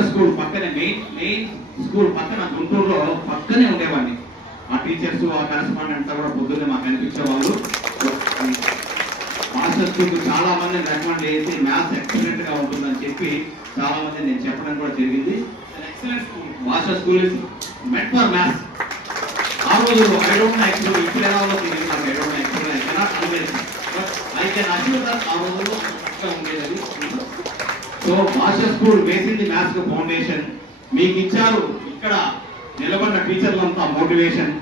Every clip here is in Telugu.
మాస్టర్ స్కూల్ పక్కనే మెయిన్ స్కూల్ పక్కన గుంటూరులో పక్కనే ఉండేవాడిని. ఆ టీచర్స్ ఆ కరెస్పాండెంట్ అంతా కూడా పొద్దున్నే మాకు కనిపించేవాళ్ళు. మాస్టర్ స్కూల్ చాలా మంది రికమెండ్ చేసి మ్యాథ్స్ ఎక్సలెంట్ గా ఉంటుందని చెప్పి చాలా మంది నేను చెప్పడం కూడా జరిగింది. Excellent school master school is met for maths. ఆ రోజు ఐ డోంట్ నో యాక్చువల్లీ ఇప్పుడు ఎలా తెలియదు నాకు. I don't know actually I cannot answer but I can assure that ఆ రోజుల్లో ఉండేది. సో మాస్టర్ స్కూల్ వేసింది మ్యాథ్స్ ఫౌండేషన్. మీకు ఇచ్చారు ఇక్కడ నిలబడిన టీచర్లంతా మోటివేషన్.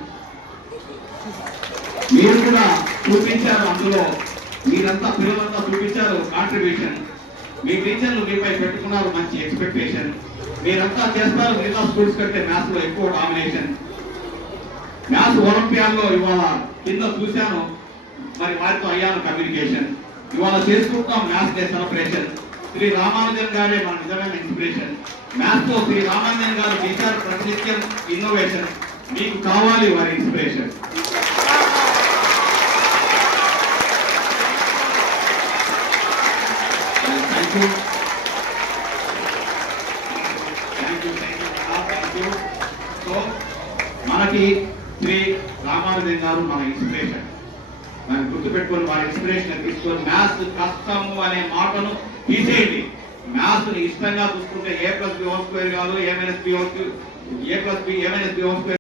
మీరు కూడా చూపించారు, అందులో మీరంతా పిల్లలంతా చూపించారు కాంట్రిబ్యూషన్. మీ టీచర్లు మీపై పెట్టుకున్నారు మంచి ఎక్స్పెక్టేషన్. మీరంతా చేస్తారు మిగతా స్కూల్స్ కంటే మ్యాథ్స్ లో ఎక్కువ డామినేషన్. మ్యాథ్స్ ఒలింపియాడ్లో ఇవాళ కింద చూశాను, మరి వారితో అయ్యాను కమ్యూనికేషన్. ఇవాళ చేసుకుంటాం maths day celebration. Shri Ramanujan గారే మన నిజమైన ఇన్స్పిరేషన్. మ్యాథ్స్ తో శ్రీ రామానుజన్ గారు చేశారు ప్రతినిత్యం ఇన్నోవేషన్. మీకు కావాలి వారి ఇన్స్పిరేషన్. సో మనకి శ్రీ రామానుజన్ గారు మన ఇన్స్పిరేషన్. దాన్ని గుర్తుపెట్టుకొని వారి ఇన్స్పిరేషన్ తీసుకొని మ్యాథ్స్ కష్టము అనే మాటను తీసేయండి. మ్యాథ్స్ ని ఇష్టంగా చూసుకుంటే A+B² కాదు, A - B² A+B A - B²